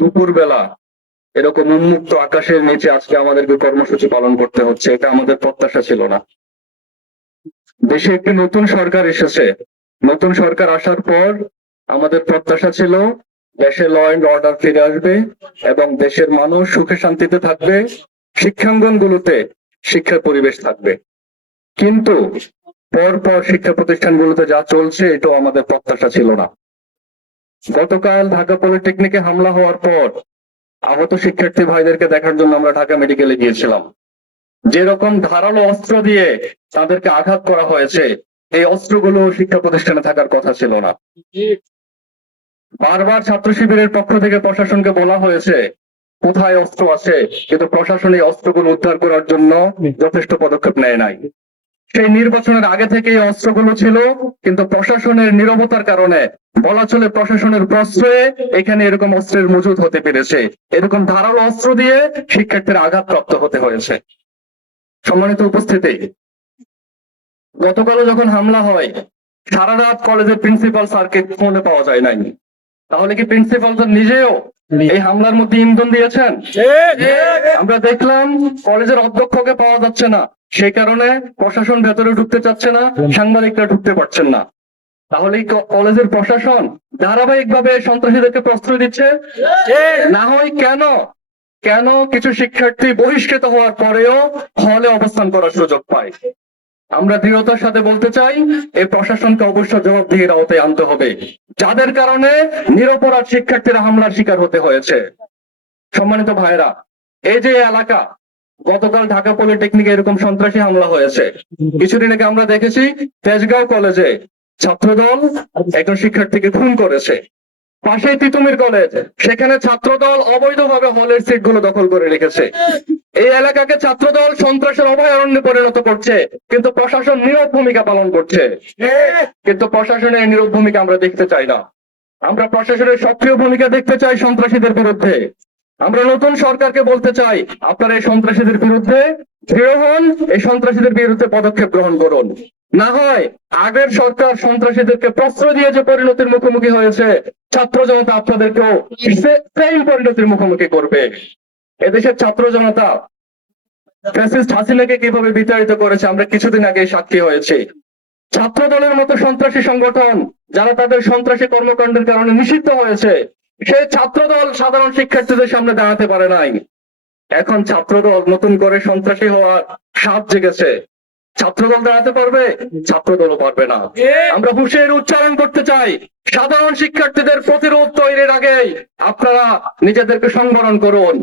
দুপুর বেলা এরকম উন্মুক্ত আকাশের নিচে আজকে আমাদেরকে কর্মসূচি পালন করতে হচ্ছে, এটা আমাদের প্রত্যাশা ছিল না। দেশে একটি নতুন সরকার এসেছে, নতুন সরকার আসার পর আমাদের প্রত্যাশা ছিল দেশে ল এন্ড অর্ডার ফিরে আসবে এবং দেশের মানুষ সুখে শান্তিতে থাকবে, শিক্ষাঙ্গন গুলোতে শিক্ষার পরিবেশ থাকবে। কিন্তু পরপর শিক্ষা প্রতিষ্ঠানগুলোতে যা চলছে এটাও আমাদের প্রত্যাশা ছিল না। গতকাল ঢাকা পলিটেকনিকে হামলা হওয়ার পর আহত শিক্ষার্থী ভাইদেরকে দেখার জন্য আমরা ঢাকা মেডিকেলে গিয়েছিলাম। যেরকম ধারালো অস্ত্র দিয়ে তাদেরকে আঘাত করা হয়েছে, এই অস্ত্রগুলো শিক্ষা প্রতিষ্ঠানে থাকার কথা ছিল না। বারবার ছাত্র শিবিরের পক্ষ থেকে প্রশাসনকে বলা হয়েছে কোথায় অস্ত্র আছে, কিন্তু প্রশাসন এই অস্ত্রগুলো উদ্ধার করার জন্য যথেষ্ট পদক্ষেপ নেয় নাই। সেই নির্বাচনের আগে থেকে এই অস্ত্রগুলো ছিল, কিন্তু প্রশাসনের নীরবতার কারণে, বলা চলে প্রশাসনের প্রশ্রয়ে এখানে এরকম অস্ত্রের মজুদ হতে পেরেছে। এরকম ধারালো অস্ত্র দিয়ে শিক্ষার্থীরা আঘাতপ্রাপ্ত হতে হয়েছে। সম্মানিত উপস্থিতি, গতকালও যখন হামলা হয় সারা রাত কলেজের প্রিন্সিপাল স্যারকে ফোনে পাওয়া যায় নাই। তাহলে কি প্রিন্সিপাল স্যার নিজেও এই হামলার মধ্যে ইন্ধন দিয়েছেন? আমরা দেখলাম কলেজের অধ্যক্ষকে পাওয়া যাচ্ছে না, সেই কারণে প্রশাসন ভেতরে ঢুকতে চাচ্ছে না, সাংবাদিকরা ঢুকতে পারছেন না। তাহলে কলেজের প্রশাসন ধারাবাহিকভাবে সন্ত্রাসীদেরকে প্রশ্রয় দিচ্ছে। না হয় কেন কেন কিছু শিক্ষার্থী বহিষ্কৃত হওয়ার পরেও হলে অবস্থান করার সুযোগ পায়? আমরা দৃঢ়তার সাথে বলতে চাই এই প্রশাসনকে অবশ্য জবাবদিহির আওতায় আনতে হবে, যাদের কারণে নিরপরাধ শিক্ষার্থীরা হামলার শিকার হতে হয়েছে। সম্মানিত ভাইরা, এই যে এলাকা, গতকাল ঢাকা পলিটেকনিকে এরকম সন্ত্রাসী হামলা হয়েছে। কিছুদিন আগে আমরা দেখেছি তেজগাঁও কলেজে ছাত্রদল একজন শিক্ষার্থীকে খুন করেছে। পাশে তিতুমির কলেজ, সেখানে ছাত্রদল অবৈধভাবে হলের সিট গুলো দখল করে রেখেছে। এই এলাকাকে ছাত্রদল সন্ত্রাসের অভয়ারণ্যে পরিণত করছে, কিন্তু প্রশাসন নীরব ভূমিকা পালন করছে। কিন্তু প্রশাসনের নীরব ভূমিকা আমরা দেখতে চাই না। আমরা প্রশাসনের সক্রিয় ভূমিকা দেখতে চাই সন্ত্রাসীদের বিরুদ্ধে। আমরা নতুন সরকারকে বলতে চাই, আপনারা এই সন্ত্রাসীদের বিরুদ্ধে দৃঢ় হন, এই সন্ত্রাসীদের বিরুদ্ধে পদক্ষেপ গ্রহণ করুন। না হয় আগের সরকার সন্ত্রাসীদেরকে প্রশ্রয় দিয়ে যে পরিণতির মুখোমুখি হয়েছে, ছাত্র জনতা আপনাদেরকেও সেই পরিণতির মুখোমুখি করবে। এদেশের ছাত্র জনতা ফ্যাসিস্ট হাসিনাকে কিভাবে বিতাড়িত করেছে আমরা কিছুদিন আগে সাক্ষী হয়েছি। ছাত্র দলের মতো সন্ত্রাসী সংগঠন যারা তাদের সন্ত্রাসী কর্মকাণ্ডের কারণে নিষিদ্ধ হয়েছে, সেই ছাত্রদল সাধারণ শিক্ষার্থীদের সামনে দাঁড়াতে পারে নাই। এখন ছাত্রদল নতুন করে সন্ত্রাসী হওয়ার সাপ জেগেছে। ছাত্রদল দাঁড়াতে পারবে? ছাত্রদলও পারবে না। আমরা হুঁশিয়ারি উচ্চারণ করতে চাই, সাধারণ শিক্ষার্থীদের প্রতিরোধ তৈরির আগেই আপনারা নিজেদেরকে সংবরণ করুন।